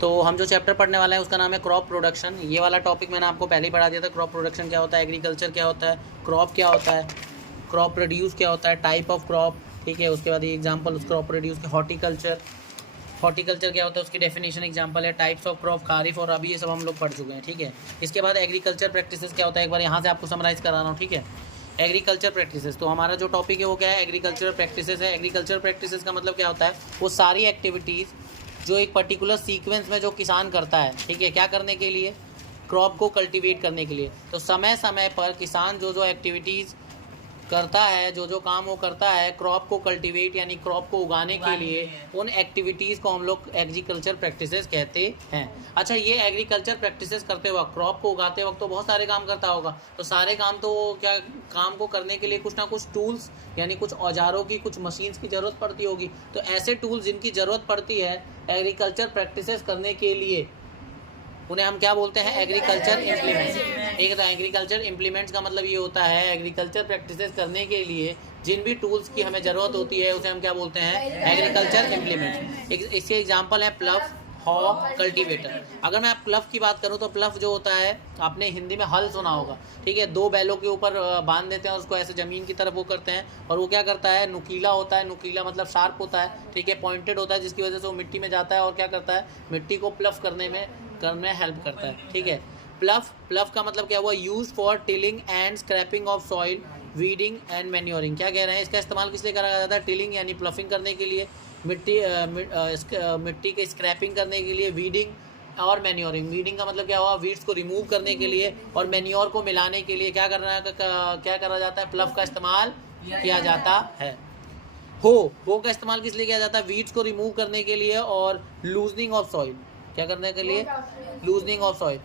तो हम जो चैप्टर पढ़ने वाले हैं उसका नाम है क्रॉप प्रोडक्शन। ये वाला टॉपिक मैंने आपको पहले ही पढ़ा दिया था। क्रॉप प्रोडक्शन क्या होता है, एग्रीकल्चर क्या होता है, क्रॉप क्या होता है, क्रॉप प्रोड्यूस क्या होता है, टाइप ऑफ क्रॉप, ठीक है। उसके बाद ये एग्जांपल उस क्रॉप प्रोड्यूस के, हॉर्टिकल्चर, हॉर्टिकल्चर क्या होता है उसकी डेफिनेशन एग्जांपल है, टाइप्स ऑफ क्रॉप, खारिफ और रबी, ये सब हम लोग पढ़ चुके हैं, ठीक है। इसके बाद एग्रीकल्चर प्रैक्टिसेस क्या होता है, एक बार यहाँ से आपको समराइज़ करा रहा हूँ, ठीक है। एग्रीकल्चर प्रैक्टिसेस, तो हमारा जो टॉपिक है वो क्या है, एग्रीकल्चर प्रैक्टिसेस है। एग्रीकल्चर प्रैक्टिसेस का मतलब क्या होता है, वो सारी एक्टिविटीज़ जो एक पर्टिकुलर सीक्वेंस में जो किसान करता है, ठीक है, क्या करने के लिए, क्रॉप को कल्टीवेट करने के लिए। तो समय समय पर किसान जो जो एक्टिविटीज़ करता है, जो जो काम वो करता है क्रॉप को कल्टीवेट यानी क्रॉप को उगाने के लिए, उन एक्टिविटीज़ को हम लोग एग्रीकल्चर प्रैक्टिसेस कहते हैं। अच्छा, ये एग्रीकल्चर प्रैक्टिसेस करते वक्त, क्रॉप को उगाते वक्त तो बहुत सारे काम करता होगा। तो सारे काम तो क्या, काम को करने के लिए कुछ ना कुछ टूल्स यानी कुछ औजारों की, कुछ मशीन्स की ज़रूरत पड़ती होगी। तो ऐसे टूल्स जिनकी ज़रूरत पड़ती है एग्रीकल्चर प्रैक्टिसेस करने के लिए, उन्हें हम क्या बोलते हैं, एग्रीकल्चर इम्प्लीमेंट्स। एक एग्रीकल्चर इम्प्लीमेंट्स का मतलब ये होता है, एग्रीकल्चर प्रैक्टिसेस करने के लिए जिन भी टूल्स की हमें ज़रूरत होती है उसे हम क्या बोलते हैं, एग्रीकल्चर इम्प्लीमेंट्स। इसके एग्जांपल है प्लव, हॉ, कल्टीवेटर। अगर मैं प्लव की बात करूं तो प्लव जो होता है, आपने हिंदी में हल सुना होगा, ठीक है। दो बैलों के ऊपर बांध देते हैं और उसको ऐसे ज़मीन की तरफ वो करते हैं, और वो क्या करता है, नुकीला होता है, नुकीला मतलब शार्प होता है, ठीक है, पॉइंटेड होता है, जिसकी वजह से वो मिट्टी में जाता है और क्या करता है, मिट्टी को प्लव करने में हेल्प करता है, ठीक है। प्लव का मतलब क्या हुआ, use for tilling and scrapping of soil, weeding and manuring. क्या कह रहे हैं, इसका इस्तेमाल किस लिए करा जाता है, टिलिंग यानी प्लफिंग करने के लिए, मिट्टी के स्क्रैपिंग करने के लिए, वीडिंग और मैन्योरिंग। वीडिंग का मतलब क्या हुआ, वीड्स को रिमूव करने के लिए, और मैन्योर को मिलाने के लिए क्या करा जाता है, प्लव का इस्तेमाल किया जाता है। हो का इस्तेमाल किस लिए किया जाता है, वीड्स को रिमूव करने के लिए और लूजनिंग ऑफ सॉइल, क्या करने के लिए, लूजनिंग ऑफ सॉइल।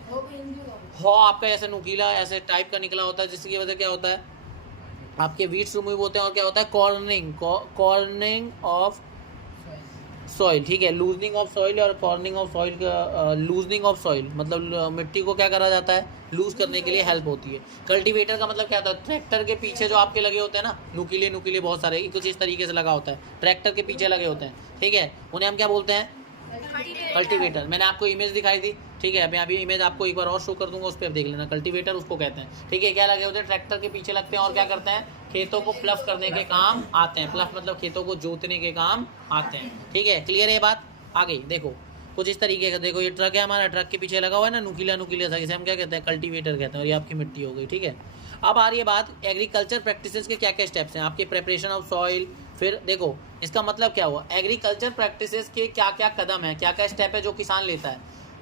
हॉ आपका ऐसे नुकीला ऐसे टाइप का निकला होता है, जिसकी वजह क्या होता है, आपके वीड्स रिमूव होते हैं, और क्या होता है, कॉर्निंग ऑफ सॉइल, ठीक है। लूजनिंग ऑफ सॉइल और कॉर्निंग ऑफ सॉइल का, लूजनिंग ऑफ सॉइल मतलब मिट्टी को क्या करा जाता है, लूज करने के लिए हेल्प होती है। कल्टीवेटर का मतलब क्या होता है, ट्रैक्टर के पीछे जो आपके लगे होते हैं ना, नुकीले बहुत सारे, कुछ इस तरीके से लगा होता है, ट्रैक्टर के पीछे लगे होते हैं, ठीक है, उन्हें हम क्या बोलते हैं, कल्टीवेटर। मैंने आपको इमेज दिखाई थी, ठीक है, मैं अभी इमेज आपको एक बार और शो कर दूंगा, उस पर देख लेना। कल्टीवेटर उसको कहते हैं, ठीक है। क्या लगे होते हैं, ट्रैक्टर के पीछे लगते हैं और क्या करते हैं, खेतों को प्लफ करने के काम आते हैं। प्लफ मतलब खेतों को जोतने के काम आते हैं, ठीक है। क्लियर है ये बात, आ गई। देखो कुछ इस तरीके का, देखो ये ट्रक है हमारा, ट्रक के पीछे लगा हुआ है ना नुकीला सा, इसे हम क्या कहते हैं, कल्टीवेटर कहते हैं, और ये आपकी मिट्टी हो गई, ठीक है। अब आ रही है बात एग्रीकल्चर प्रैक्टिसेस के क्या क्या स्टेप्स हैं, आपके प्रिपरेशन ऑफ सॉइल। फिर देखो इसका मतलब क्या हुआ, एग्रीकल्चर प्रैक्टिसेस के क्या क्या कदम है, क्या क्या स्टेप है जो किसान लेता है।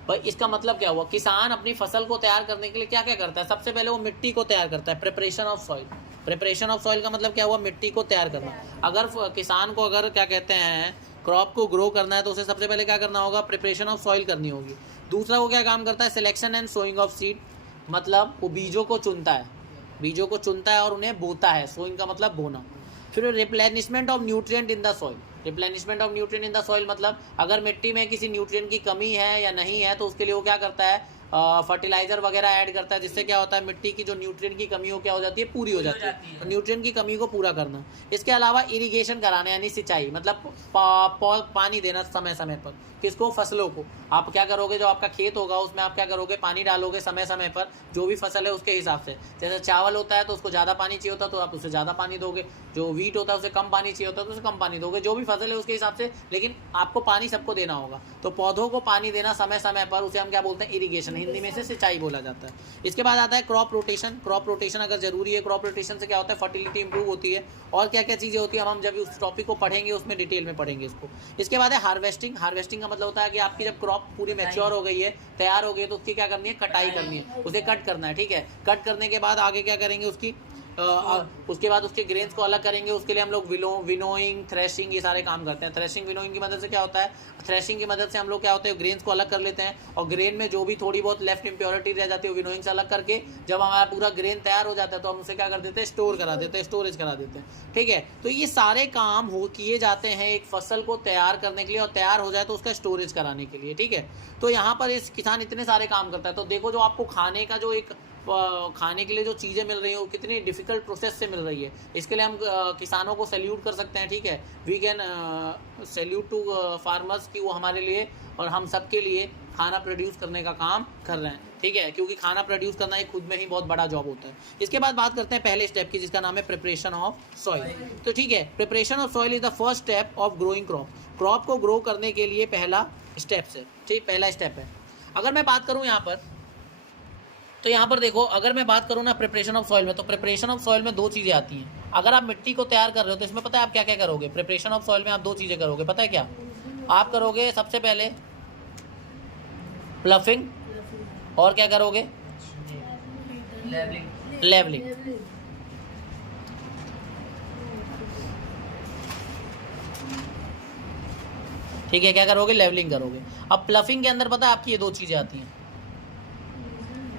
भाई इसका मतलब क्या हुआ, किसान अपनी फसल को तैयार करने के लिए क्या क्या करता है, सबसे पहले वो मिट्टी को तैयार करता है, preparation of soil. Preparation of soil का मतलब क्या हुआ, मिट्टी को तैयार करना। अगर किसान को अगर क्या कहते हैं, क्रॉप को ग्रो करना है तो उसे सबसे पहले क्या करना होगा, प्रिपरेशन ऑफ सॉइल करनी होगी। दूसरा वो क्या काम करता है, selection and sowing of seed, मतलब वो बीजों को चुनता है, बीजों को चुनता है और उन्हें बोता है। सोइंग का मतलब बोना। फिर replenishment of nutrient in the soil. Replenishment of nutrient in the soil मतलब अगर मिट्टी में किसी न्यूट्रिएंट की कमी है या नहीं है तो उसके लिए वो क्या करता है, फर्टिलाइजर वगैरह ऐड करता है, जिससे क्या होता है, मिट्टी की जो न्यूट्रिएंट की कमी हो क्या हो जाती है, पूरी हो जाती है। तो न्यूट्रिएंट की कमी को पूरा करना। इसके अलावा इरिगेशन कराना यानी सिंचाई, मतलब पानी देना समय समय पर, किसको, फसलों को। आप क्या करोगे, जो आपका खेत होगा उसमें आप क्या करोगे, पानी डालोगे समय समय पर, जो भी फसल है उसके हिसाब से। जैसे चावल होता है तो उसको ज़्यादा पानी चाहिए होता है तो आप उसे ज़्यादा पानी दोगे, जो वीट होता है उसे कम पानी चाहिए होता है तो उसे कम पानी दोगे, जो भी फसल है उसके हिसाब से, लेकिन आपको पानी सबको देना होगा। तो पौधों को पानी देना समय समय पर, उसे हम क्या बोलते हैं, इरिगेशन, हिंदी में से सिंचाई बोला जाता है। इसके बाद आता है क्रॉप रोटेशन। क्रॉप रोटेशन अगर जरूरी है, क्रॉप रोटेशन से क्या होता है, फर्टिलिटी इंप्रूव होती है, और क्या क्या चीज़ें होती है हम जब उस टॉपिक को पढ़ेंगे उसमें डिटेल में पढ़ेंगे इसको। इसके बाद है हार्वेस्टिंग। हार्वेस्टिंग का मतलब होता है कि आपकी जब क्रॉप पूरी मैच्योर हो गई है, तैयार हो गई है, तो उसकी क्या करनी है, कटाई करनी है, उसे कट करना है, ठीक है। कट करने के बाद आगे क्या करेंगे, उसके बाद उसके ग्रेन्स को अलग करेंगे। उसके लिए हम लोग विनोइंग, थ्रेशिंग, ये सारे काम करते हैं। थ्रेशिंग विनोइंग की मदद से क्या होता है, थ्रेशिंग की मदद से हम लोग क्या होते हैं, ग्रेन्स को अलग कर लेते हैं, और ग्रेन में जो भी थोड़ी बहुत लेफ्ट इम्प्योरिटी रह जाती है विनोइंग से अलग करके, जब हमारा पूरा ग्रेन तैयार हो जाता है तो हम उसे क्या कर देते हैं, स्टोर करा देते हैं, स्टोरेज करा देते हैं, ठीक है। तो ये सारे काम किए जाते हैं एक फसल को तैयार करने के लिए, और तैयार हो जाए तो उसका स्टोरेज कराने के लिए, ठीक है। तो यहाँ पर इस किसान इतने सारे काम करता है। तो देखो जो आपको खाने का जो एक खाने के लिए जो चीज़ें मिल रही हैं वो कितनी डिफ़िकल्ट प्रोसेस से मिल रही है। इसके लिए हम किसानों को सैल्यूट कर सकते हैं, ठीक है। We can salute to farmers कि वो हमारे लिए और हम सब के लिए खाना प्रोड्यूस करने का काम कर रहे हैं, ठीक है, क्योंकि खाना प्रोड्यूस करना एक खुद में ही बहुत बड़ा जॉब होता है। इसके बाद बात करते हैं पहले स्टेप की, जिसका नाम है प्रिपरेशन ऑफ सॉइल। तो ठीक है, preparation of soil is the first step of growing crop. Crop को ग्रो करने के लिए पहला स्टेप है, ठीक, पहला स्टेप है। अगर मैं बात करूँ यहाँ पर, तो यहाँ पर देखो, अगर मैं बात करूँ ना प्रिपरेशन ऑफ सॉइल में, तो प्रिपरेशन ऑफ सॉइल में दो चीज़ें आती हैं। अगर आप मिट्टी को तैयार कर रहे हो तो इसमें पता है आप क्या क्या करोगे। प्रिपरेशन ऑफ सॉइल में आप दो चीज़ें करोगे, पता है क्या आप करोगे? सबसे पहले प्लफिंग, और क्या करोगे? लेवलिंग। ठीक है, क्या करोगे? लेवलिंग करोगे। अब प्लफिंग के अंदर पता है आपकी ये दो चीज़ें आती हैं,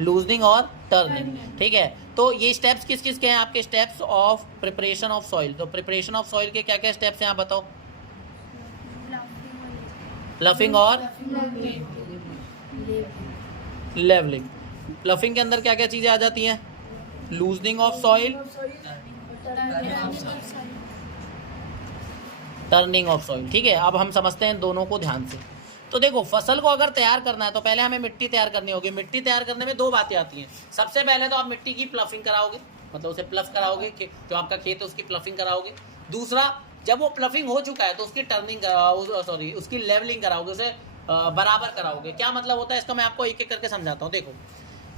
लूजनिंग और टर्निंग, ठीक है। तो ये स्टेप्स किस किस के हैं आपके? Steps of preparation of soil. तो प्रिपरेशन ऑफ सॉइल के क्या क्या स्टेप्स हैं आप बताओ? प्लफिंग और लेवलिंग। प्लफिंग के अंदर क्या क्या चीज़ें आ जाती हैं? Loosening of soil, turning of soil, ठीक है। अब हम समझते हैं दोनों को ध्यान से। तो देखो, फसल को अगर तैयार करना है तो पहले हमें मिट्टी तैयार करनी होगी। मिट्टी तैयार करने में दो बातें आती हैं। सबसे पहले तो आप मिट्टी की प्लफिंग कराओगे, मतलब उसे प्लफ कराओगे, जो आपका खेत है उसकी प्लफिंग कराओगे। दूसरा, जब वो प्लफिंग हो चुका है तो उसकी टर्निंग सॉरी उसकी लेवलिंग कराओगे, उसे बराबर कराओगे। क्या मतलब होता है इसका, मैं आपको एक एक करके समझाता हूँ। देखो,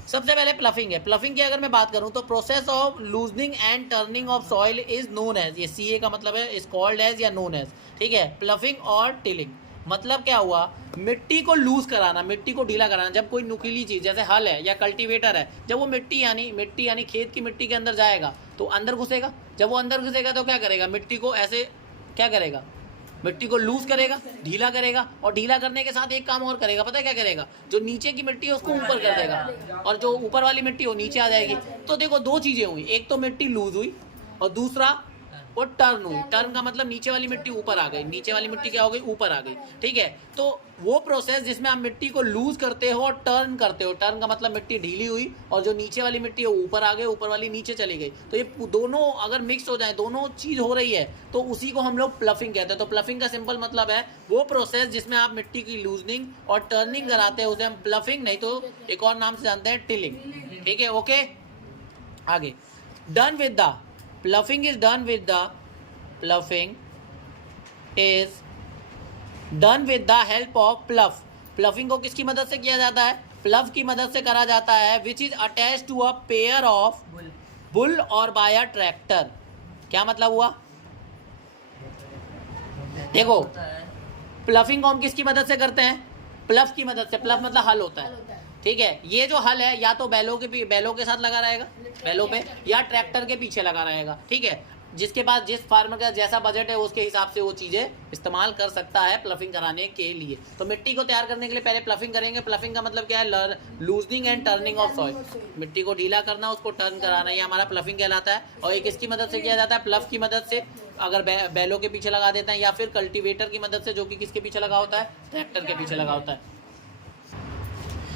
सबसे पहले प्लफिंग है। प्लफिंग की अगर मैं बात करूं तो process of loosening and turning of soil is known as, ये सीए का मतलब है इज कॉल्ड एज या नोन एज, ठीक है। प्लफिंग और टिलिंग मतलब क्या हुआ? मिट्टी को लूज कराना, मिट्टी को ढीला कराना। जब कोई नुकीली चीज जैसे हल है या कल्टीवेटर है, जब वो मिट्टी यानी खेत की मिट्टी के अंदर जाएगा तो अंदर घुसेगा। जब वो अंदर घुसेगा तो क्या करेगा? मिट्टी को ऐसे क्या करेगा? मिट्टी को लूज करेगा, ढीला करेगा, और ढीला करने के साथ एक काम और करेगा, पता है क्या करेगा? जो नीचे की मिट्टी है उसको ऊपर कर देगा और जो ऊपर वाली मिट्टी वो नीचे आ जाएगी। तो देखो, दो चीजें हुई, एक तो मिट्टी लूज हुई और दूसरा वो टर्न हुई। टर्न का मतलब नीचे वाली मिट्टी ऊपर आ गई, नीचे वाली मिट्टी क्या हो गई? ऊपर आ गई, ठीक है। तो वो प्रोसेस जिसमें आप मिट्टी को लूज करते हो और टर्न करते हो, टर्न का मतलब मिट्टी ढीली हुई और जो नीचे वाली मिट्टी है ऊपर आ गई, ऊपर वाली नीचे चली गई। तो ये दोनों अगर मिक्स हो जाए, दोनों चीज हो रही है, तो उसी को हम लोग प्लफिंग कहते हैं। तो प्लफिंग का सिंपल मतलब है वो प्रोसेस जिसमें आप मिट्टी की लूजनिंग और टर्निंग कराते हैं, उसे हम प्लफिंग, नहीं तो एक और नाम से जानते हैं टिलिंग, ठीक है। ओके, आगे done with the ploughing is done with the ploughing is done with the help of प्लफ। Ploughing को किसकी मदद से किया जाता है? प्लफ की मदद से करा जाता है, which is attach to a pair of bull और बाय अ ट्रैक्टर। क्या मतलब हुआ? देखो, प्लफिंग को हम किसकी मदद से करते हैं? प्लफ की मदद से। प्लफ मतलब हल होता है, ठीक है। ये जो हल है या तो बैलों के साथ लगा रहेगा, बैलों पे, या ट्रैक्टर के पीछे लगा रहेगा, ठीक है। जिसके पास जिस फार्मर का जैसा बजट है उसके हिसाब से वो चीज़ें इस्तेमाल कर सकता है प्लफिंग कराने के लिए। तो मिट्टी को तैयार करने के लिए पहले प्लफिंग करेंगे। प्लफिंग का मतलब क्या है? Loosening and turning of soil. मिट्टी को ढीला करना, उसको टर्न कराना, ये हमारा प्लफिंग कहलाता है। और ये किसकी मदद से किया जाता है? प्लफ की मदद से। अगर बैलों के पीछे लगा देते हैं, या फिर कल्टीवेटर की मदद से, जो कि किसके पीछे लगा होता है? ट्रैक्टर के पीछे लगा होता है।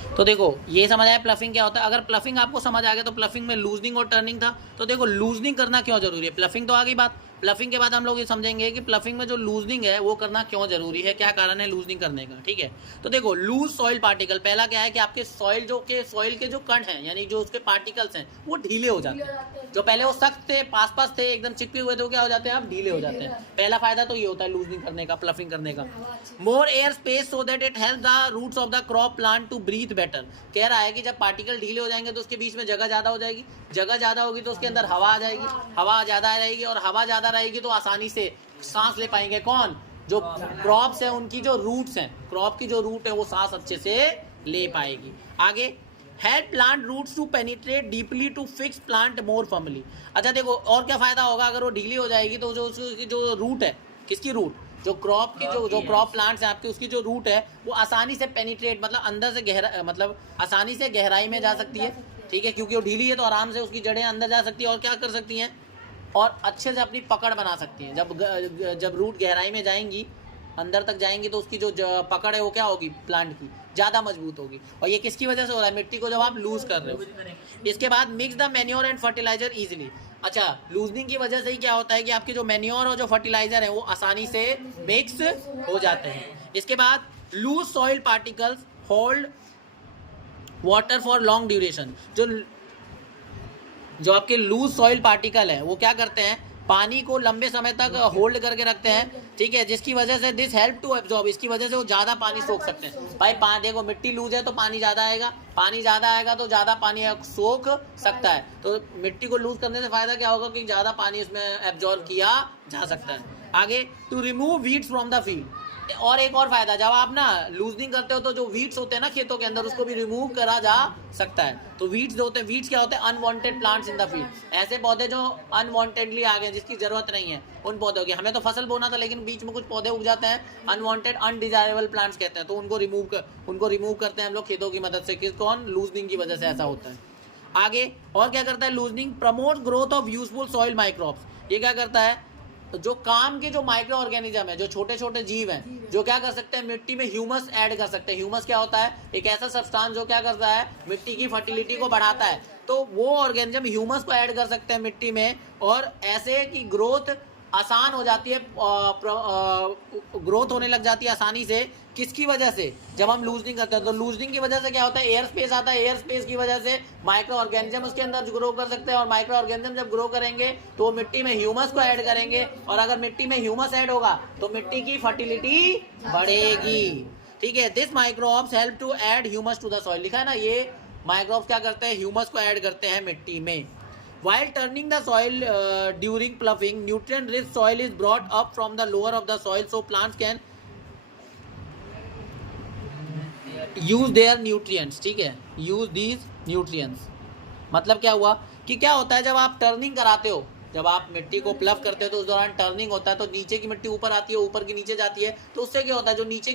तो देखो, ये समझ आया प्लफिंग क्या होता है। अगर प्लफिंग आपको समझ आ गया तो प्लफिंग में लूजनिंग और टर्निंग था। तो देखो, लूजनिंग करना क्यों जरूरी है? प्लफिंग तो आ गई बात। प्लफिंग के बाद हम लोग ये समझेंगे कि प्लफिंग में जो लूजनिंग है वो करना क्यों जरूरी है, क्या कारण है लूजनिंग करने का, ठीक है। तो देखो, लूज सॉइल पार्टिकल, पहला क्या है कि आपके सॉइल के जो कण हैं, यानी जो उसके पार्टिकल्स हैं, वो ढीले हो जाते हैं। जो पहले वो सख्त थे, पास थे, एकदम चिपके हुए थे, वो क्या हो जाते हैं? अब ढीले हो जाते हैं। पहला फायदा तो ये होता है लूजनिंग करने का, प्लफिंग करने का। More air space so that it help the roots of the crop plant to breathe better. कह रहा है कि जब पार्टिकल ढीले हो जाएंगे तो उसके बीच में जगह ज्यादा हो जाएगी, जगह ज्यादा होगी तो उसके अंदर हवा आ जाएगी, हवा ज्यादा रहेगी, और हवा ज्यादा रहेगी तो आसानी से सांस ले पाएंगे कौन? जो क्रॉप्स है, उनकी जो रूट्स हैं, क्रॉप की जो रूट है वो सांस अच्छे से ले पाएगी। आगे, help plant roots to penetrate deeply to fix plant more firmly. अच्छा देखो, और क्या फायदा होगा अगर वो ढीली हो जाएगी तो जो रूट है, किसकी रूट? जो क्रॉप की जो क्रॉप प्लांट्स हैं आपके, उसकी जो रूट है वो आसानी से पेनिट्रेट, मतलब अंदर से गहरा, मतलब आसानी से गहराई में जा सकती है, ठीक है। क्योंकि वो ढीली है तो आराम से उसकी जड़ें अंदर जा सकती है और क्या कर सकती हैं? और अच्छे से अपनी पकड़ बना सकती हैं। जब रूट गहराई में जाएंगी अंदर तक जाएंगी तो उसकी जो पकड़ है वो क्या होगी, प्लांट की ज़्यादा मजबूत होगी। और ये किसकी वजह से हो रहा है, मिट्टी को जब आप लूज कर रहे हो। इसके बाद mix the manure and fertiliser easily. अच्छा, लूजनिंग की वजह से ही क्या होता है कि आपके जो मैन्योर और जो फर्टिलाइजर है वो आसानी से मिक्स हो जाते हैं। इसके बाद loose soil particles hold water for long duration. जो आपके लूज सॉइल पार्टिकल है वो क्या करते हैं, पानी को लंबे समय तक होल्ड करके रखते हैं, ठीक है, जिसकी वजह से दिस हेल्प टू एब्जॉर्ब, इसकी वजह से वो ज़्यादा पानी सोख सकते हैं। भाई देखो मिट्टी लूज है तो पानी ज़्यादा आएगा, पानी ज़्यादा आएगा तो ज़्यादा पानी सोख सकता है। तो मिट्टी को लूज करने से फ़ायदा क्या होगा कि ज़्यादा पानी उसमें एब्जॉर्ब किया जा सकता है। आगे, to remove weeds from the field. और एक और फायदा, जब आप ना लूजनिंग करते हो तो जो वीड्स होते हैं ना खेतों के अंदर, उसको भी रिमूव करा जा सकता है। तो वीड्स जो होते हैं, वीड्स क्या होते हैं, unwanted plants in the field, ऐसे पौधे जो अनवांटेडली आ गए, जिसकी जरूरत नहीं है, उन पौधों की। हमें तो फसल बोना था लेकिन बीच में कुछ पौधे उग जाते हैं, अनवांटेड अनडिजायरेबल प्लांट्स कहते हैं, तो उनको रिमूव करते हैं हम लोग खेतों की मदद से। कौन, लूजनिंग की वजह से ऐसा होता है। आगे और क्या करता है loosening, promote growth of useful soil microbes. ये क्या करता है, जो काम के जो माइक्रो ऑर्गेनिज्म है, जो छोटे छोटे जीव हैं, जो क्या कर सकते हैं, मिट्टी में ह्यूमस ऐड कर सकते हैं। ह्यूमस क्या होता है, एक ऐसा सब्सटेंस जो क्या करता है, मिट्टी की फर्टिलिटी को बढ़ाता है। तो वो ऑर्गेनिज्म ह्यूमस को ऐड कर सकते हैं मिट्टी में, और ऐसे की ग्रोथ आसान हो जाती है, ग्रोथ होने लग जाती है आसानी से। किसकी वजह से, जब हम लूजनिंग करते हैं तो लूजनिंग की वजह से क्या होता है, एयर स्पेस आता है, एयर स्पेस की वजह से माइक्रो ऑर्गेनिज्म उसके अंदर ग्रो कर सकते हैं, और माइक्रो ऑर्गेनिज्म जब ग्रो करेंगे तो वो मिट्टी में ह्यूमस को ऐड करेंगे, और अगर मिट्टी में ह्यूमस ऐड होगा तो मिट्टी की फर्टिलिटी बढ़ेगी, ठीक है। This microbes help to add humus to the soil, लिखा है ना, ये माइक्रोब्स क्या करते हैं, ह्यूमस को ऐड करते हैं मिट्टी में। While turning the soil during ploughing, nutrient-rich soil is brought up from the lower of the soil, so plants can use their nutrients, ठीक है, use these nutrients। मतलब क्या हुआ कि क्या होता है, जब आप टर्निंग कराते हो, जब आप मिट्टी को प्लव करते हो तो उस दौरान टर्निंग होता है, तो नीचे की मिट्टी ऊपर आती है, ऊपर की नीचे जाती है, तो उससे क्या होता है, जो नीचे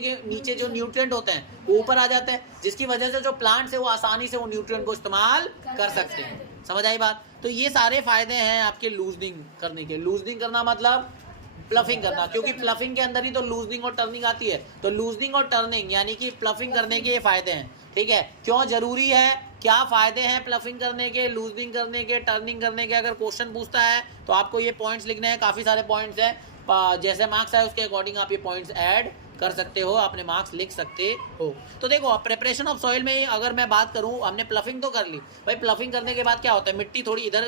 जो न्यूट्रिएंट होते हैं वो ऊपर आ जाते हैं, जिसकी वजह से जो प्लांट्स है वो आसानी से वो न्यूट्रिएंट को इस्तेमाल कर सकते हैं। समझ आई बात। तो ये सारे फायदे हैं आपके लूजनिंग करने के। लूजनिंग करना मतलब प्लफिंग करना, क्योंकि प्लफिंग के अंदर ही तो लूजनिंग और टर्निंग आती है। तो लूजनिंग और टर्निंग यानी कि प्लफिंग करने के ये फायदे हैं, ठीक है। क्यों जरूरी है, क्या फायदे हैं प्लफिंग करने के, लूजनिंग करने के, टर्निंग करने के। अगर क्वेश्चन पूछता है तो आपको ये पॉइंट्स लिखने हैं, काफ़ी सारे पॉइंट्स हैं, जैसे मार्क्स आए उसके अकॉर्डिंग आप ये पॉइंट्स ऐड कर सकते हो, अपने मार्क्स लिख सकते हो। तो देखो प्रिपरेशन ऑफ सॉइल में अगर मैं बात करूं, हमने प्लफिंग तो कर ली भाई, प्लफिंग करने के बाद क्या होता है, मिट्टी थोड़ी इधर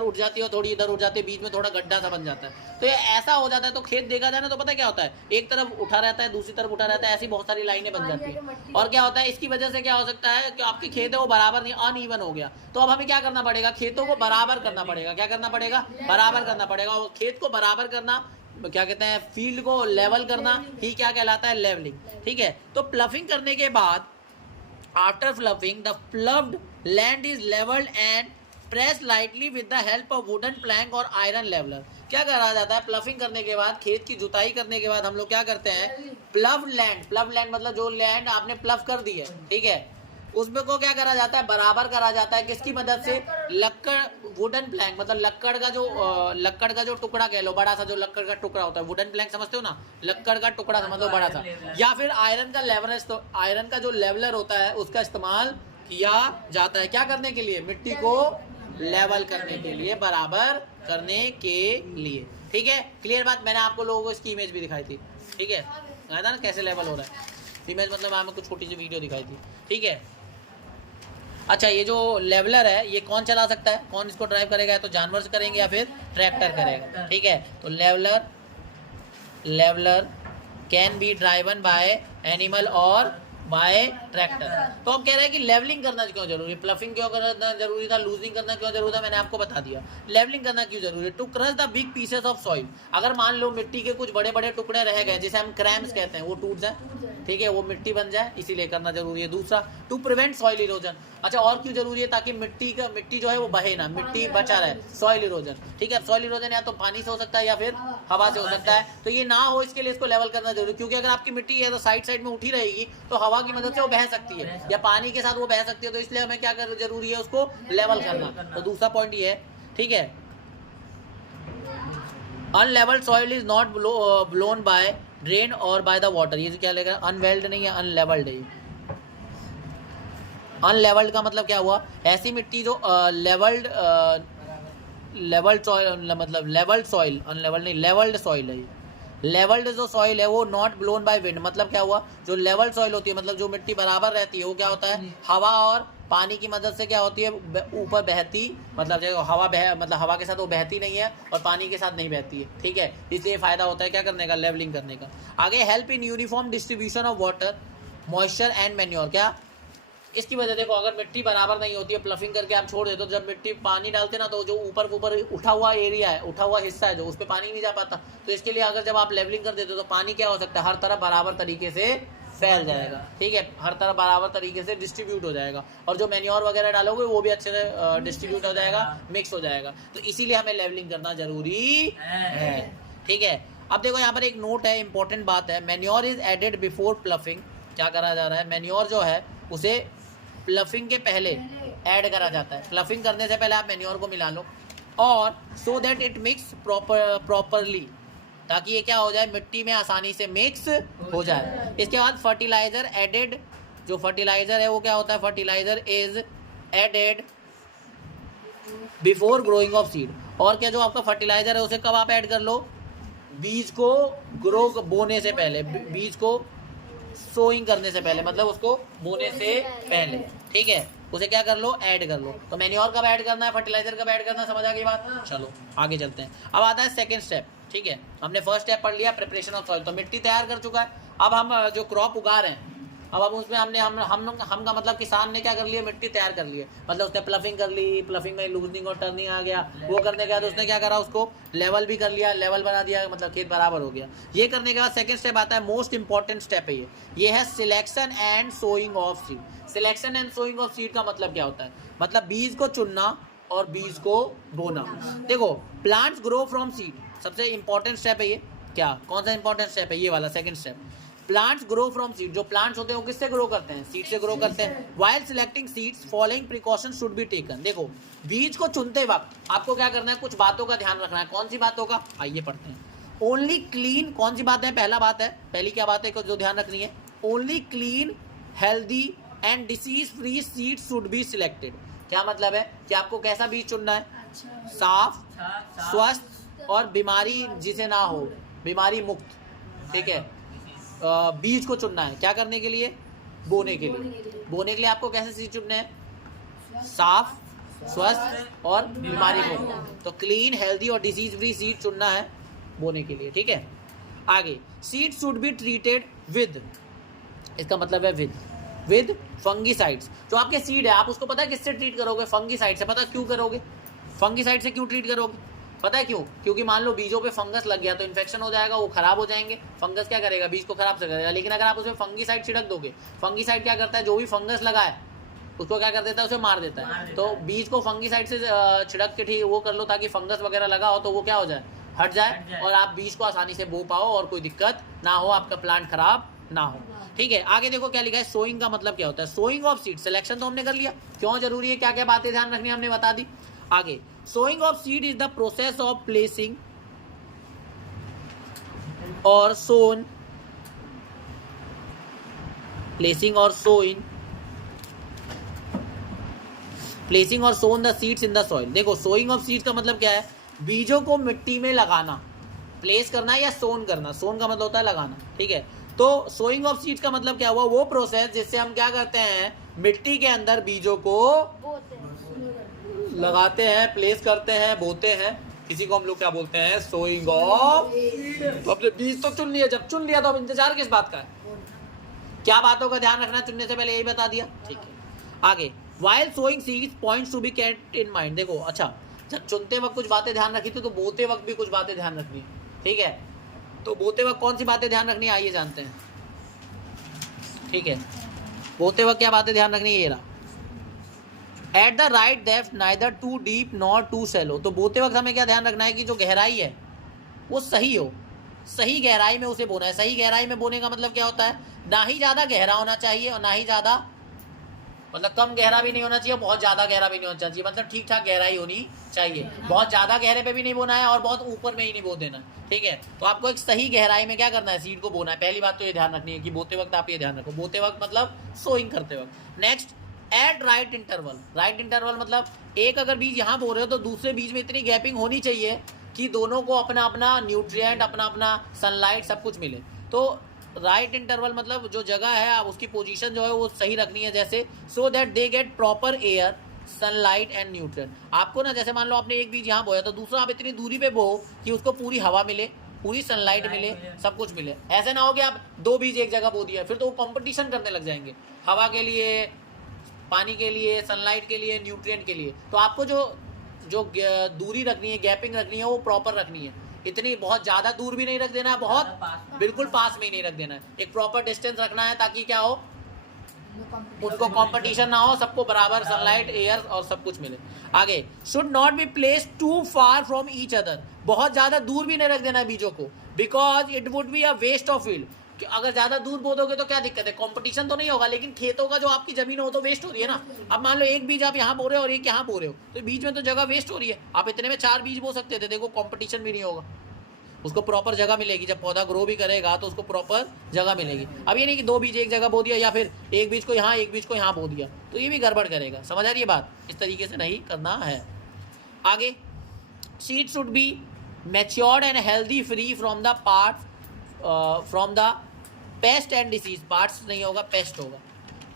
उठ जाती है और थोड़ी इधर उठ जाती है, बीच में थोड़ा गड्ढा सा बन जाता है। तो ये ऐसा हो जाता है, तो खेत देखा जाए ना तो पता क्या होता है, एक तरफ उठा रहता है, दूसरी तरफ उठा रहता है, ऐसी बहुत सारी लाइनें बन जाती है। और क्या होता है, इसकी वजह से क्या हो सकता है कि आपकी खेत है वो बराबर नहीं, अनइवन हो गया। तो अब हमें क्या करना पड़ेगा, खेतों को बराबर करना पड़ेगा। क्या करना पड़ेगा, बराबर करना पड़ेगा। और खेत को बराबर करना क्या कहते हैं, फील्ड को लेवल करना ही क्या कहलाता है, लेवलिंग, ठीक है। तो प्लफिंग करने के बाद, after ploughing the ploughed land is levelled and press lightly with the help of wooden plank और आयरन लेवलर। क्या करा जाता है, प्लफिंग करने के बाद, खेत की जुताई करने के बाद हम लोग क्या करते हैं, प्लव्ड लैंड मतलब जो लैंड आपने प्लव कर दी है, ठीक है, उसमें को क्या करा जाता है, बराबर करा जाता है। किसकी मदद से, लक्कड़, वुडन प्लैंक मतलब लक्कड़ का जो टुकड़ा कह लो, बड़ा सा जो लक्कड़ का टुकड़ा होता है, वुडन प्लैंक समझते हो ना, लक्कड़ का टुकड़ा समझ लो बड़ा सा, या फिर आयरन का लेवलर, तो आयरन का जो लेवलर होता है उसका इस्तेमाल किया जाता है। क्या करने के लिए, मिट्टी को लेवल करने के लिए, बराबर करने के लिए, ठीक है। क्लियर बात। मैंने आपको लोगों को इसकी इमेज भी दिखाई थी, ठीक है, आया था ना कैसे लेवल हो रहा है, इमेज मतलब हमें कुछ छोटी सी वीडियो दिखाई थी, ठीक है। अच्छा, ये जो लेवलर है ये कौन चला सकता है, कौन इसको ड्राइव करेगा, तो जानवर से करेंगे या फिर ट्रैक्टर करेगा, ठीक है। तो leveller can be driven by animal और बाय ट्रैक्टर। तो हम कह रहे हैं कि लेवलिंग करना क्यों जरूरी है, प्लफिंग क्यों करना जरूरी था, लूजिंग करना क्यों जरूरी था, मैंने आपको बता दिया। लेवलिंग करना क्यों जरूरी है, to crush the big pieces of soil. अगर मान लो मिट्टी के कुछ बड़े बड़े टुकड़े रह गए, जिसे हम क्रैम्स कहते हैं, वो टूट जाए, ठीक है, वो मिट्टी बन जाए, इसीलिए करना जरूरी है। दूसरा, टू प्रिवेंट सॉइल इरोजन। अच्छा, और क्यों जरूरी है, ताकि मिट्टी जो है वो बहे ना, मिट्टी बचा रहे, सॉइल इरोजन, ठीक है। सॉइल इरोजन या तो पानी से हो सकता है या फिर हवा से हो सकता है, तो ये ना हो इसके लिए इसको लेवल करना जरूरी है। क्योंकि अगर आपकी मिट्टी है तो साइड में उठी रहेगी तो हवा की मदद से वो बह सकती है या पानी के साथ वो बह सकती है, तो इसलिए हमें क्या करना जरूरी है, उसको लेवल करना। तो दूसरा पॉइंट ये है, ठीक है। Unlevelled soil is not blown by drain और बाय द वाटर। ये जो क्या लगेगा, अनवेल्ड नहीं है, अनलेवल्ड है। अनलेवल्ड का मतलब क्या हुआ, ऐसी मिट्टी जो लेवल्ड सॉइल, मतलब लेवल्ड सॉइल, अनलेवल्ड नहीं, लेवल्ड सॉइल है। लेवल्ड जो सॉइल है वो नॉट ब्लोन बाय विंड, मतलब क्या हुआ, जो लेवल सॉइल होती है, मतलब जो मिट्टी बराबर रहती है, वो क्या होता है, हवा और पानी की मदद से क्या होती है, ऊपर बहती, मतलब जो हवा मतलब हवा के साथ वो बहती नहीं है और पानी के साथ नहीं बहती है, ठीक है। इसलिए फ़ायदा होता है क्या करने का, लेवलिंग करने का। आगे help in uniform distribution of water, moisture and manure. क्या इसकी वजह, देखो अगर मिट्टी बराबर नहीं होती है, प्लफिंग करके आप छोड़ देते हो, तो जब मिट्टी पानी डालते ना, तो जो ऊपर उठा हुआ एरिया है, उठा हुआ हिस्सा है जो, उस पर पानी नहीं जा पाता। तो इसके लिए अगर जब आप लेवलिंग कर देते हो, तो पानी क्या हो सकता है, हर तरफ बराबर तरीके से फैल जाएगा, ठीक है, हर तरफ बराबर तरीके से डिस्ट्रीब्यूट हो जाएगा, और जो मैन्योर वगैरह डालोगे वो भी अच्छे से डिस्ट्रीब्यूट हो जाएगा, मिक्स हो जाएगा। तो इसीलिए हमें लेवलिंग करना जरूरी है, ठीक है। अब देखो यहाँ पर एक नोट है, इंपॉर्टेंट बात है, manure is added before ploughing. क्या करा जा रहा है, मैन्योर जो है उसे प्लफिंग के पहले ऐड करा जाता है। प्लफिंग करने से पहले आप मैन्योर को मिला लो, और सो दैट इट मिक्स प्रॉपरली, ताकि ये क्या हो जाए, मिट्टी में आसानी से मिक्स हो जाए। इसके बाद फर्टिलाइजर एडेड, जो फर्टिलाइजर है वो क्या होता है, fertiliser is added before growing of seed. और क्या, जो आपका फर्टिलाइजर है उसे कब आप ऐड कर लो, बीज को ग्रो, बोने से पहले, बीज को सोइंग करने से पहले, मतलब उसको बोने से पहले, ठीक है, उसे क्या कर लो, ऐड कर लो। तो मैन्योर कब ऐड करना है, फर्टिलाइजर कब ऐड करना है, समझ आ गई बात। चलो आगे चलते हैं। अब आता है सेकंड स्टेप, ठीक है, हमने फर्स्ट स्टेप पढ़ लिया, प्रिपरेशन ऑफ सॉइल, तो मिट्टी तैयार कर चुका है। अब हम जो क्रॉप उगा रहे हैं, अब उसमें हम का मतलब किसान ने क्या कर लिया, मिट्टी तैयार कर ली है, मतलब उसने प्लफिंग कर ली, प्लफिंग में लूजनिंग और टर्निंग आ गया, वो करने के बाद उसने क्या करा, उसको लेवल भी कर लिया, लेवल बना दिया, मतलब खेत बराबर हो गया। ये करने के बाद सेकंड स्टेप आता है, मोस्ट इंपॉर्टेंट स्टेप है ये है selection and sowing of seed. Selection and sowing of seed का मतलब क्या होता है, मतलब बीज को चुनना और बीज को बोना। देखो प्लांट्स ग्रो फ्रॉम सीड, सबसे इंपॉर्टेंट स्टेप है ये। क्या, कौन सा इंपॉर्टेंट स्टेप है, ये वाला second step. Plants grow from seed, जो प्लांट्स होते हैं वो किससे ग्रो करते हैं, सीड से ग्रो करते हैं। While selecting seeds following precaution should be taken. देखो बीज को चुनते वक्त आपको क्या करना है, कुछ बातों का ध्यान रखना है। कौन सी बातों का, आइए पढ़ते हैं। ओनली क्लीन, कौन सी बात है, पहला बात है, पहली क्या बात है जो ध्यान रखनी है, only clean, healthy and disease free seed should be selected. क्या मतलब है कि आपको कैसा बीज चुनना है, साफ, स्वस्थ और बीमारी जिसे ना हो, बीमारी मुक्त, ठीक है, बीज को चुनना है। क्या करने के लिए, बोने के लिए। बोने के लिए आपको कैसे सीड चुनने हैं, साफ, स्वस्थ और बीमारी मुक्त। तो क्लीन, हेल्दी और डिजीज फ्री सीड चुनना है बोने के लिए, ठीक है। आगे seed should be treated with, इसका मतलब है विद फंगीसाइड्स। जो आपके सीड है आप उसको पता है किससे ट्रीट करोगे, फंगीसाइड से। पता क्यों करोगे, फंगीसाइड से क्यों ट्रीट करोगे, पता है क्यों, क्योंकि मान लो बीजों पे फंगस लग गया तो इन्फेक्शन हो जाएगा, वो खराब हो जाएंगे। फंगस क्या करेगा, बीज को खराब से करेगा। लेकिन अगर आप उसमें फंगीसाइड छिड़क दोगे, फंगीसाइड क्या करता है, जो भी फंगस लगा है उसको क्या कर देता है, उसे मार देता है। तो बीज को फंगीसाइड से छिड़क के ठीक वो कर लो, ताकि फंगस वगैरह लगा हो तो वो क्या हो जाए, हट जाए, और आप बीज को आसानी से बो पाओ और कोई दिक्कत ना हो, आपका प्लांट खराब ना हो, ठीक है। आगे देखो क्या लिखा है, सोइंग का मतलब क्या होता है, सोइंग ऑफ सीड। सिलेक्शन तो हमने कर लिया, क्यों जरूरी है, क्या क्या बातें ध्यान रखनी हमने बता दी। आगे sowing of seed is the process of placing और सोन, प्लेसिंग और सोइन, प्लेसिंग और sown the seeds in the soil. देखो सोइंग ऑफ सीड्स का मतलब क्या है, बीजों को मिट्टी में लगाना, प्लेस करना या सोन करना। सोन का मतलब होता है लगाना, ठीक है। तो सोइंग ऑफ सीड्स का मतलब क्या हुआ, वो प्रोसेस जिससे हम क्या करते हैं, मिट्टी के अंदर बीजों को लगाते हैं, प्लेस करते हैं, बोते हैं। किसी को हम लोग क्या बोलते हैं, सोइंग ऑफ। तो अपने बीज तो चुन लिया, जब चुन लिया तो अब इंतजार किस बात का है, क्या बातों का ध्यान रखना चुनने से पहले, यही बता दिया, ठीक है। आगे while sowing seeds points to be kept in mind. देखो अच्छा, जब चुनते वक्त कुछ बातें ध्यान रखी थी तो बोते वक्त भी कुछ बातें ध्यान रखनी है, ठीक है। तो बोते वक्त कौन सी बातें ध्यान रखनी है, आइए जानते हैं, ठीक है। बोते वक्त क्या बातें ध्यान रखनी है, ये रहा, at the right depth neither too deep nor too shallow. तो बोते वक्त हमें क्या ध्यान रखना है कि जो गहराई है वो सही हो, सही गहराई में उसे बोना है। सही गहराई में बोने का मतलब क्या होता है, ना ही ज़्यादा गहरा होना चाहिए और ना ही ज़्यादा मतलब कम गहरा भी नहीं होना चाहिए, बहुत ज़्यादा गहरा भी नहीं होना चाहिए, मतलब ठीक ठाक गहराई होनी चाहिए। बहुत ज़्यादा गहरे पे भी नहीं बोना है और बहुत ऊपर में ही नहीं बो देना, ठीक है। तो आपको एक सही गहराई में क्या करना है, सीड को बोना है। पहली बात तो ये ध्यान रखनी है कि बोते वक्त आप ये ध्यान रखो, बोते वक्त मतलब सोइंग करते वक्त। Next, at right interval. Right interval मतलब एक अगर बीज यहाँ बो रहे हो तो दूसरे बीज में इतनी गैपिंग होनी चाहिए कि दोनों को अपना अपना न्यूट्रिएंट, अपना अपना सनलाइट सब कुछ मिले। तो राइट इंटरवल मतलब जो जगह है आप उसकी पोजीशन जो है वो सही रखनी है, जैसे so that they get proper air, sunlight and nutrient. आपको ना जैसे मान लो आपने एक बीज यहाँ बोया तो दूसरा आप इतनी दूरी पे बो कि उसको पूरी हवा मिले, पूरी सनलाइट मिले, सब कुछ मिले। ऐसे ना हो कि आप दो बीज एक जगह बो दिया, फिर तो वो कंपटीशन करने लग जाएंगे हवा के लिए, पानी के लिए, सनलाइट के लिए, न्यूट्रिएंट के लिए। तो आपको जो दूरी रखनी है, गैपिंग रखनी है, वो प्रॉपर रखनी है। इतनी बहुत ज़्यादा दूर भी नहीं रख देना है, बहुत बिल्कुल पास में ही नहीं रख देना है। एक प्रॉपर डिस्टेंस रखना है ताकि क्या हो, उनको कंपटीशन ना हो, सबको बराबर सनलाइट, एयर और सब कुछ मिले। आगे, should not be placed too far from each other. बहुत ज़्यादा दूर भी नहीं रख देना है बीजों को, because it would be a waste of field. अगर ज़्यादा दूर बो दोगे तो क्या दिक्कत है, कंपटीशन तो नहीं होगा, लेकिन खेतों का जो आपकी जमीन हो तो वेस्ट हो रही है ना। अब मान लो एक बीज आप यहाँ बो रहे हो और एक यहाँ बो रहे हो, तो बीच में तो जगह वेस्ट हो रही है। आप इतने में 4 बीज बो सकते थे, देखो कंपटीशन भी नहीं होगा, उसको प्रॉपर जगह मिलेगी। जब पौधा ग्रो भी करेगा तो उसको प्रॉपर जगह मिलेगी। अब ये नहीं कि 2 बीज एक जगह बो दिया या फिर एक बीज को यहाँ एक बीज को यहाँ बो दिया, तो ये भी गड़बड़ करेगा। समझ आ रही है बात, इस तरीके से नहीं करना है। आगे, seed should be matured and healthy, free from the parts, from the paste and disease. Parts नहीं होगा, पेस्ट होगा।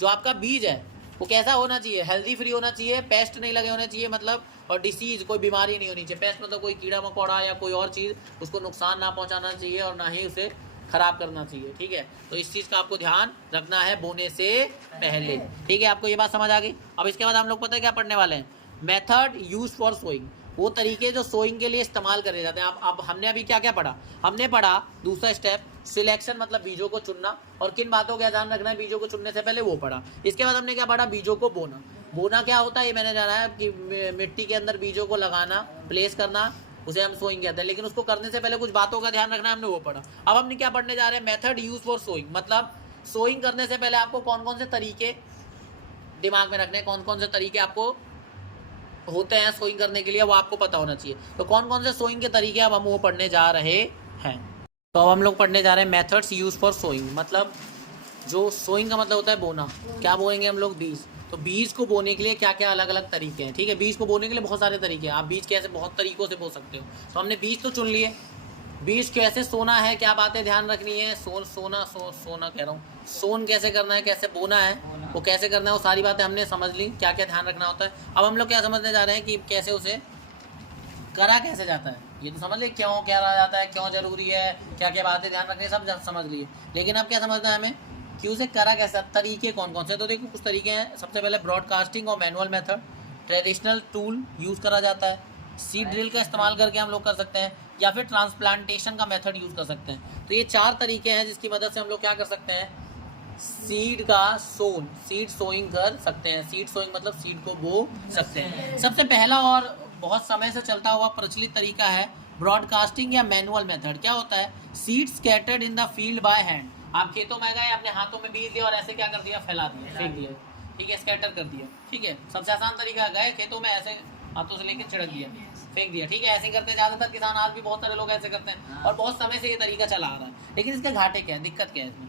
जो आपका बीज है वो कैसा होना चाहिए, हेल्दी फ्री होना चाहिए, पेस्ट नहीं लगे होने चाहिए मतलब, और डिसीज कोई बीमारी नहीं होनी चाहिए। पेस्ट मतलब कोई कीड़ा मकोड़ा या कोई और चीज़ उसको नुकसान ना पहुंचाना चाहिए और ना ही उसे खराब करना चाहिए, ठीक है। तो इस चीज़ का आपको ध्यान रखना है बोने से पहले, ठीक है। आपको ये बात समझ आ गई। अब इसके बाद हम लोग पता है क्या पढ़ने वाले हैं, मेथड यूज फॉर सोइंग। वो तरीके जो सोइंग के लिए इस्तेमाल करे जाते हैं। अब हमने अभी क्या क्या पढ़ा, हमने पढ़ा दूसरा स्टेप सिलेक्शन, मतलब बीजों को चुनना, और किन बातों का ध्यान रखना है बीजों को चुनने से पहले, वो पढ़ा। इसके बाद हमने क्या पढ़ा, बीजों को बोना। बोना क्या होता है ये मैंने जाना है कि मिट्टी के अंदर बीजों को लगाना, प्लेस करना, उसे हम सोइंग कहते हैं। लेकिन उसको करने से पहले कुछ बातों का ध्यान रखना है, हमने वो पढ़ा। अब हमने क्या पढ़ने जा रहे हैं, मेथड यूज फॉर सोइंग, मतलब सोइंग करने से पहले आपको कौन कौन से तरीके दिमाग में रखने, कौन कौन से तरीके आपको होते हैं सोइंग करने के लिए, वो आपको पता होना चाहिए। तो कौन कौन से सोइंग के तरीके अब हम वो पढ़ने जा रहे हैं। तो अब हम लोग पढ़ने जा रहे हैं मेथड्स यूज फॉर सोइंग, मतलब जो सोइंग का मतलब होता है बोना। क्या बोएंगे हम लोग, बीज। तो बीज को बोने के लिए क्या क्या अलग अलग तरीके हैं, ठीक है। बीज को बोने के लिए बहुत सारे तरीके हैं, आप बीज कैसे बहुत तरीकों से बो सकते हो। तो हमने बीज तो चुन लिए, बीज कैसे सोना है, क्या बातें ध्यान रखनी है, सोना कह रहा हूँ, सोन कैसे करना है, कैसे बोना है, वो कैसे करना है, वो सारी बातें हमने समझ ली, क्या क्या ध्यान रखना होता है। अब हम लोग क्या समझने जा रहे हैं कि कैसे उसे करा कैसे जाता है। ये तो समझ लिए क्यों क्या रहा जाता है, क्यों जरूरी है, क्या क्या बातें ध्यान रखनी है, सब समझ लिए। लेकिन अब क्या समझना है हमें कि उसे करा कैसे, तरीके कौन कौन से। तो देखो कुछ तरीके हैं। सबसे पहले ब्रॉडकास्टिंग और manual method, traditional tool use करा जाता है, सीड ड्रिल का इस्तेमाल करके हम लोग कर सकते हैं, या फिर ट्रांसप्लांटेशन का मेथड यूज़ कर सकते हैं। तो ये 4 तरीके हैं जिसकी मदद से हम लोग क्या कर सकते हैं, सीड का सीड सोइंग कर सकते हैं। सीड सोइंग मतलब सीड को बो सकते हैं। सबसे पहला और बहुत समय से चलता हुआ प्रचलित तरीका है ब्रॉडकास्टिंग या मैनुअल मेथड। क्या होता है, seed scattered in the field by hand. आप खेतों में गए, अपने हाथों में बीज दिया और ऐसे क्या कर दिया, फैला दिया, फेंक दिया, ठीक है, स्कैटर कर दिया, ठीक है। सबसे आसान तरीका है, गए खेतों में ऐसे हाथों से लेके छिड़क दिया, फेंक दिया, ठीक है। ऐसे करते ज़्यादातर किसान, आज भी बहुत सारे लोग ऐसे करते हैं और बहुत समय से ये तरीका चला आ रहा है। लेकिन इसके घाटे क्या है, दिक्कत क्या है इसमें,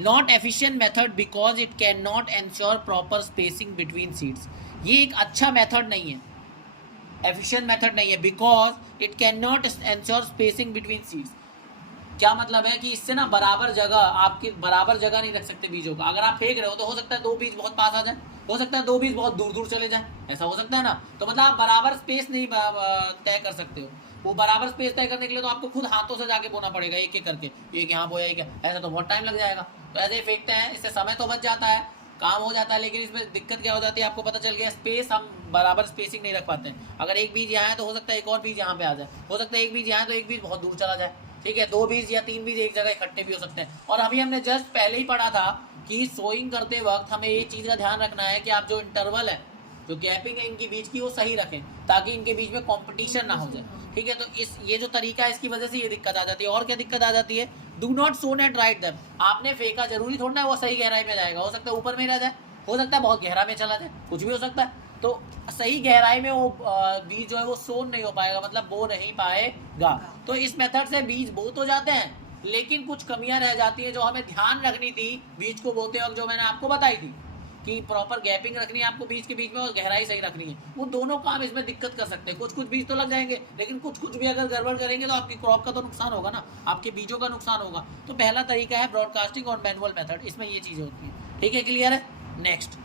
not efficient method because it can not ensure proper spacing between seeds. ये एक अच्छा मेथड नहीं है, एफिशिएंट मेथड नहीं है, because it can not ensure spacing between seeds. क्या मतलब है कि इससे ना बराबर जगह, आपकी बराबर जगह नहीं रख सकते बीजों का। अगर आप फेंक रहे हो तो हो सकता है 2 बीज बहुत पास आ जाए, हो सकता है 2 बीज बहुत दूर दूर चले जाए, ऐसा हो सकता है ना। तो मतलब आप बराबर स्पेस नहीं तय कर सकते हो। वो बराबर स्पेस तय करने के लिए तो आपको खुद हाथों से जाके बोना पड़ेगा, एक एक करके, एक यहाँ बोया, एक ऐसा तो बहुत टाइम लग जाएगा। तो ऐसे ही फेंकते हैं, इससे समय तो बच जाता है, काम हो जाता है, लेकिन इसमें दिक्कत क्या हो जाती है, आपको पता चल गया, स्पेस हम बराबर स्पेसिंग नहीं रख पाते हैं। अगर एक बीज यहाँ है तो हो सकता है एक और बीज यहाँ पे आ जाए, हो सकता है एक बीज यहाँ है तो एक बीज बहुत दूर चला जाए, ठीक है। 2 बीज या 3 बीज एक जगह इकट्ठे भी हो सकते हैं। और अभी हमने जस्ट पहले ही पढ़ा था कि सोइंग करते वक्त हमें ये चीज़ का ध्यान रखना है कि आप जो इंटरवल है, जो गैपिंग है इनके बीच की, वो सही रखें ताकि इनके बीच में कंपटीशन ना हो जाए, ठीक है। तो ये जो तरीका है इसकी वजह से ये दिक्कत आ जाती है। और क्या दिक्कत आ जाती है, do not sown at right depth. आपने फेंका, जरूरी थोड़ा ना वो सही गहराई में जाएगा, हो सकता है ऊपर में रह जाए, हो सकता है बहुत गहरा में चला जाए, कुछ भी हो सकता है। तो सही गहराई में वो बीज जो है वो सोन नहीं हो पाएगा, मतलब बो नहीं पाएगा। तो इस मेथड से बीज बो तो जाते हैं, लेकिन कुछ कमियां रह जाती हैं जो हमें ध्यान रखनी थी बीज को बोते वक्त, जो मैंने आपको बताई थी कि प्रॉपर गैपिंग रखनी है आपको बीज के बीच में और गहराई सही रखनी है। वो दोनों काम इसमें दिक्कत कर सकते हैं। कुछ कुछ बीज तो लग जाएंगे, लेकिन कुछ कुछ भी अगर गड़बड़ करेंगे तो आपकी क्रॉप का तो नुकसान होगा ना, आपके बीजों का नुकसान होगा। तो पहला तरीका है ब्रॉडकास्टिंग और मैनुअल मेथड, इसमें ये चीज़ें होती हैं। ठीक है, क्लियर है। नेक्स्ट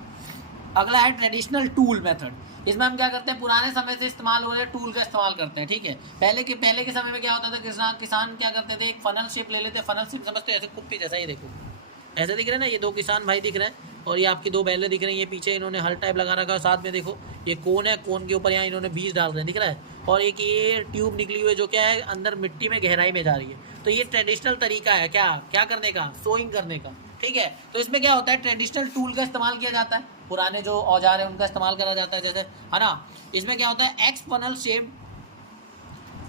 अगला है ट्रेडिशनल टूल मेथड। इसमें हम क्या करते हैं, पुराने समय से इस्तेमाल हो रहे टूल का इस्तेमाल करते हैं। ठीक है, पहले के समय में क्या होता था, किसान क्या करते थे, एक फनल शेप ले लेते। फनल शेप समझते हो, ऐसे कुप्पी जैसा, ये देखो ऐसे दिख रहे हैं ना, ये दो किसान भाई दिख रहे हैं और ये आपकी दो बैलें दिख रही हैं। ये पीछे इन्होंने हल टाइप लगा रखा है, साथ में देखो ये कोन है, कोन के ऊपर यहाँ इन्होंने बीज डाल रहे हैं, दिख रहा है। और एक ये ट्यूब निकली हुई है जो क्या है, अंदर मिट्टी में गहराई में जा रही है। तो ये ट्रेडिशनल तरीका है क्या क्या करने का, सोइंग करने का। ठीक है, तो इसमें क्या होता है, ट्रेडिशनल टूल का इस्तेमाल किया जाता है, पुराने जो औजार है उनका इस्तेमाल करा जाता है, जैसे है ना। इसमें क्या होता है, x funnel shape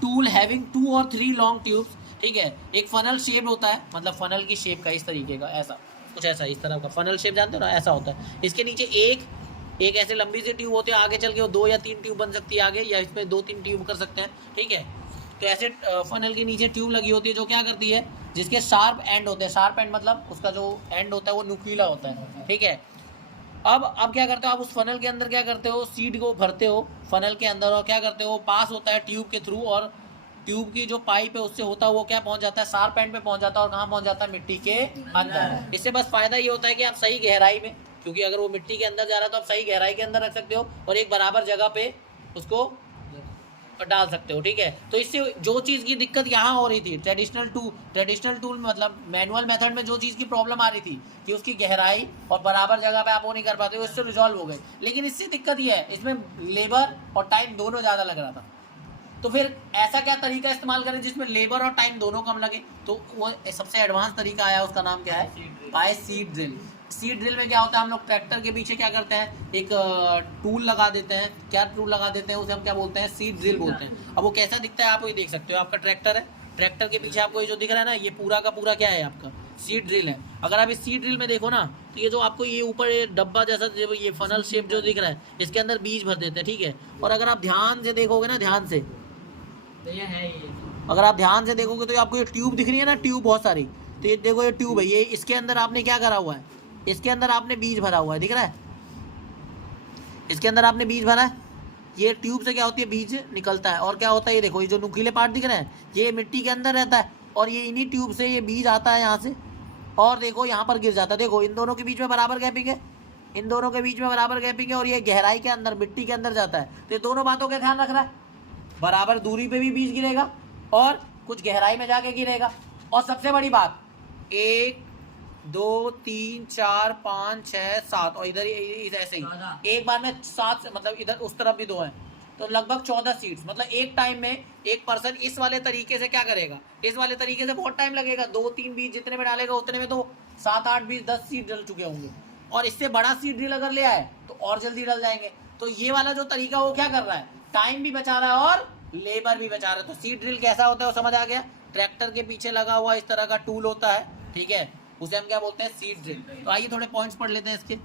tool having 2 और 3 लॉन्ग ट्यूब्स। ठीक है, एक फनल शेप होता है, मतलब फनल की शेप का इस तरीके का, ऐसा कुछ ऐसा इस तरह का फनल शेप, जानते हो ना, ऐसा होता है। इसके नीचे एक ऐसे लंबी सी ट्यूब होती है, आगे चल के वो 2 या 3 ट्यूब बन सकती है आगे, या इसमें 2-3 ट्यूब कर सकते हैं। ठीक है, तो ऐसे फनल के नीचे ट्यूब लगी होती है जो क्या करती है, जिसके शार्प एंड होते हैं। शार्प एंड मतलब उसका जो एंड होता है वो नुकीला होता है। ठीक है, अब क्या करते हो आप, उस फनल के अंदर क्या करते हो, सीड को भरते हो फनल के अंदर, और क्या करते हो, पास होता है ट्यूब के थ्रू, और ट्यूब की जो पाइप है उससे होता है वो क्या पहुंच जाता है, शार्प एंड पे पहुंच जाता है, और कहाँ पहुंच जाता है, मिट्टी के अंदर। इससे बस फायदा ये होता है कि आप सही गहराई में, क्योंकि अगर वो मिट्टी के अंदर जा रहा है तो आप सही गहराई के अंदर रख सकते हो और एक बराबर जगह पे उसको डाल सकते हो। ठीक है, तो इससे जो चीज़ की दिक्कत यहाँ हो रही थी, ट्रेडिशनल टूल मतलब मैनुअल मेथड में जो चीज़ की प्रॉब्लम आ रही थी कि उसकी गहराई और बराबर जगह पे आप वो नहीं कर पाते हो, इससे रिजॉल्व हो गए। लेकिन इससे दिक्कत ये है, इसमें लेबर और टाइम दोनों ज़्यादा लग रहा था। तो फिर ऐसा क्या तरीका इस्तेमाल करें जिसमें लेबर और टाइम दोनों कम लगे, तो वो सबसे एडवांस तरीका आया, उसका नाम क्या है, by seed drill. Seed drill में क्या होता है, हम लोग ट्रैक्टर के पीछे क्या करते हैं, एक टूल लगा देते हैं। क्या टूल लगा देते हैं, उसे हम क्या बोलते हैं, सीड ड्रिल बोलते हैं। अब वो कैसा दिखता है आप ये देख सकते हो, आपका ट्रैक्टर है, ट्रैक्टर के पीछे आपको ये जो दिख रहा है ना, ये पूरा का पूरा क्या है, आपका सीड ड्रिल है। अगर आप इस सीड ड्रिल में देखो ना, तो ये जो आपको ये ऊपर डब्बा जैसा ये फनल शेप जो दिख रहा है, इसके अंदर बीज भर देते हैं। ठीक है, और अगर आप ध्यान से देखोगे ना, ध्यान से, तो ये है, अगर आप ध्यान से देखोगे तो आपको ये ट्यूब दिख रही है ना, ट्यूब बहुत सारी, तो ये देखो ये ट्यूब है, ये इसके अंदर आपने क्या करा हुआ है, इसके अंदर आपने बीज भरा हुआ है, दिख रहा है, इसके अंदर आपने बीज भरा है। ये ट्यूब से क्या होती है, बीज निकलता है, और क्या होता है, ये देखो ये जो नुकीले पार्ट दिख रहे हैं, ये मिट्टी के अंदर रहता है, और ये इन्हीं ट्यूब से ये बीज आता है यहाँ से, और देखो यहाँ पर गिर जाता है। देखो इन दोनों के बीच में बराबर गैपिंग है, इन दोनों के बीच में बराबर गैपिंग है, और ये गहराई के अंदर मिट्टी के अंदर जाता है। तो ये दोनों बातों का ध्यान रख रहा है, बराबर दूरी पे भी बीज गिरेगा और कुछ गहराई में जाके गिरेगा। और सबसे बड़ी बात, 1 2 3 4 5 6 7, और इधर ऐसे ही एक बार में 7, मतलब इधर उस तरफ भी 2 हैं, तो लगभग 14 सीड्स। मतलब एक टाइम में एक पर्सन इस वाले तरीके से क्या करेगा, इस वाले तरीके से बहुत टाइम लगेगा, 2-3 बीज जितने में डालेगा उतने में तो 7-8 बीज 10 सीड डल चुके होंगे, और इससे बड़ा सीड ड्रिल अगर ले आए तो और जल्दी डल जाएंगे। तो ये वाला जो तरीका वो क्या कर रहा है, टाइम भी बचा रहा है और लेबर भी बचा रहा है। तो सीड ड्रिल कैसा होता है वो समझ आ गया, ट्रैक्टर के पीछे लगा हुआ इस तरह का टूल होता है। ठीक है, उसे हम क्या बोलते हैं, सीड ड्रिल। तो आइए थोड़े पॉइंट्स पढ़ लेते हैं इसके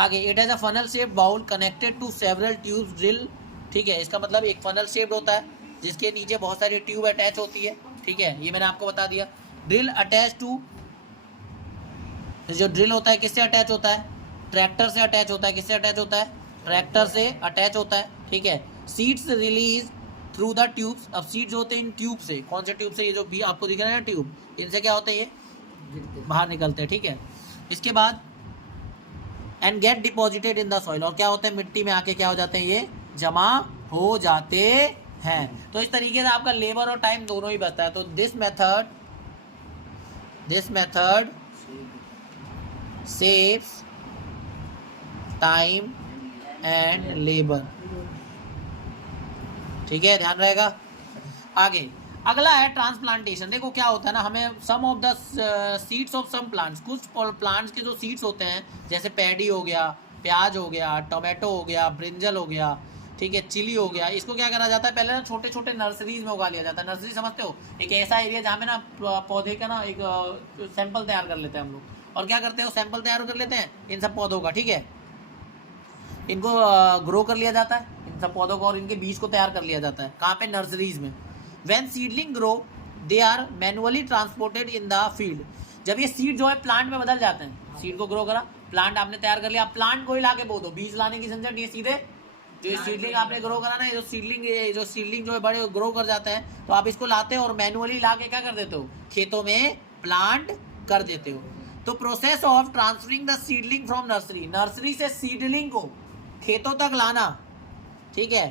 आगे। It has a funnel shape bowl connected to several tubes drill. ठीक है, इसका मतलब एक फनल शेप होता है जिसके नीचे बहुत सारी ट्यूब अटैच होती है। ठीक है, ये मैंने आपको बता दिया। ड्रिल अटैच टू, जो ड्रिल होता है किससे अटैच होता है, ट्रैक्टर से अटैच होता है। किससे अटैच होता है, ट्रैक्टर से अटैच होता है। ठीक है, seeds release through the tubes. अब सीड्स होते हैं इन ट्यूब से, कौन से ट्यूब से, ये जो भी आपको दिख रहा है ना ट्यूब, इनसे क्या होते हैं, ये बाहर निकलते हैं। ठीक है, इसके बाद and get deposited in the soil, और क्या होता है, मिट्टी में आके क्या हो जाते हैं, ये जमा हो जाते हैं। तो इस तरीके से आपका लेबर और टाइम दोनों ही बचता है। तो this method saves time and labour. ठीक है, ध्यान रहेगा। आगे अगला है ट्रांसप्लांटेशन। देखो क्या होता है ना, हमें some of the seeds of some plants, कुछ प्लांट्स के जो सीड्स होते हैं, जैसे पैडी हो गया, प्याज हो गया, टोमेटो हो गया, ब्रिंजल हो गया, ठीक है, चिली हो गया, इसको क्या करा जाता है, पहले ना छोटे छोटे नर्सरीज में उगा लिया जाता है। नर्सरी समझते हो, एक ऐसा एरिया जहाँ में ना पौधे का ना एक सैंपल तैयार कर लेते हैं हम लोग, और क्या करते हैं, वो सैंपल तैयार कर लेते हैं इन सब पौधों का, ठीक है, इनको ग्रो कर लिया जाता है इन सब पौधों को, और इनके बीज को तैयार कर लिया जाता है कहाँ पे, नर्सरीज में। When seedling grow they are manually transported in the field. जब ये सीड जो है प्लांट में बदल जाते हैं, सीड को ग्रो करा, प्लांट आपने तैयार कर लिया, प्लांट को ही ला के बो दो, बीज लाने की झंझट नहीं है, सीधे जो सीडलिंग आपने ग्रो करा ना, जो सीडलिंग जो है बड़े ग्रो कर जाते हैं, तो आप इसको लाते हो और मैनुअली ला के क्या कर देते हो, खेतों में प्लांट कर देते हो। तो process of transferring the seedling from nursery, nursery से सीडलिंग को खेतों तक लाना, ठीक है,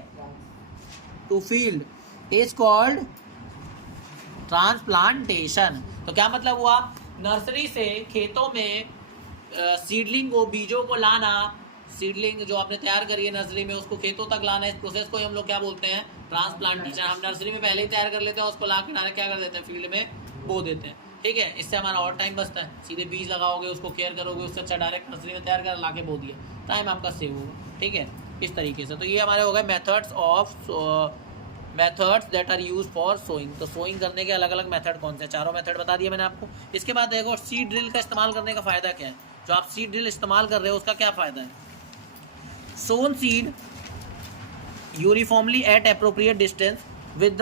to field is called transplantation. तो क्या मतलब हुआ, नर्सरी से खेतों में सीडलिंग को, बीजों को लाना, सीडलिंग जो आपने तैयार करी है नर्सरी में उसको खेतों तक लाना, इस प्रोसेस को हम लोग क्या बोलते हैं, ट्रांसप्लांटेशन। हम नर्सरी में पहले ही तैयार कर लेते हैं, उसको ला के डायरेक्ट क्या कर देते हैं, फील्ड में बो देते हैं, ठीक है। इससे हमारा और टाइम बचता है, सीधे बीज लगाओगे, उसको केयर करोगे, उससे अच्छा डायरेक्ट नर्सरी में तैयार कर ला के बो दिया, टाइम आपका सेव होगा, ठीक है, इस तरीके से। तो ये हमारे हो गए methods that are use for sowing. तो सोइंग करने के अलग अलग मेथड कौन से, चारों मेथड बता दिए मैंने आपको। इसके बाद देखो सीड ड्रिल का इस्तेमाल करने का फ़ायदा क्या है, जो आप सीड ड्रिल इस्तेमाल कर रहे हो उसका क्या फ़ायदा है। Sown seed uniformly at appropriate distance with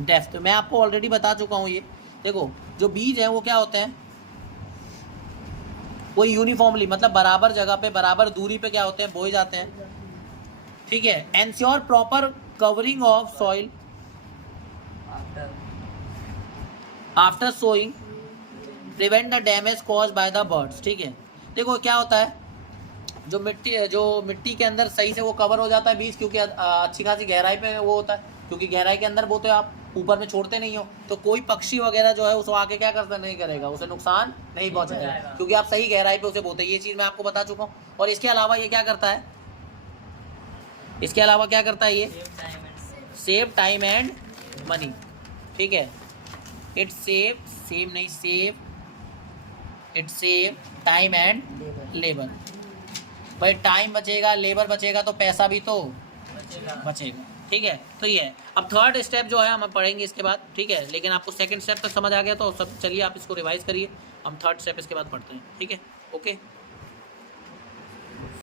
depth. मैं आपको ऑलरेडी बता चुका हूँ ये। देखो जो बीज है वो क्या होते हैं, वो यूनिफॉर्मली मतलब बराबर जगह पे बराबर दूरी पे क्या होते हैं, बोए जाते हैं, ठीक है। Ensure proper covering of soil after sowing, prevent the damage cause by the birds, ठीक है। देखो क्या होता है, जो मिट्टी के अंदर सही से वो कवर हो जाता है बीज, क्योंकि अच्छी खासी गहराई पे वो होता है, क्योंकि गहराई के अंदर बोते हो आप, ऊपर में छोड़ते नहीं हो, तो कोई पक्षी वगैरह जो है उसको आके क्या करता नहीं करेगा, उसे नुकसान नहीं पहुंचाएगा, क्योंकि आप सही गहराई पे उसे बोते हैं। ये चीज़ मैं आपको बता चुका हूँ। और इसके अलावा ये क्या करता है, इसके अलावा क्या करता है, ये सेव टाइम एंड मनी, ठीक है। It save time and labour. भाई टाइम बचेगा, लेबर बचेगा, तो पैसा भी तो बचेगा, ठीक है। तो ये है। अब थर्ड स्टेप जो है हम पढ़ेंगे इसके बाद, ठीक है, लेकिन आपको सेकंड स्टेप तक समझ आ गया तो सब, चलिए आप इसको रिवाइज करिए, हम थर्ड स्टेप इसके बाद पढ़ते हैं, ठीक है, ओके।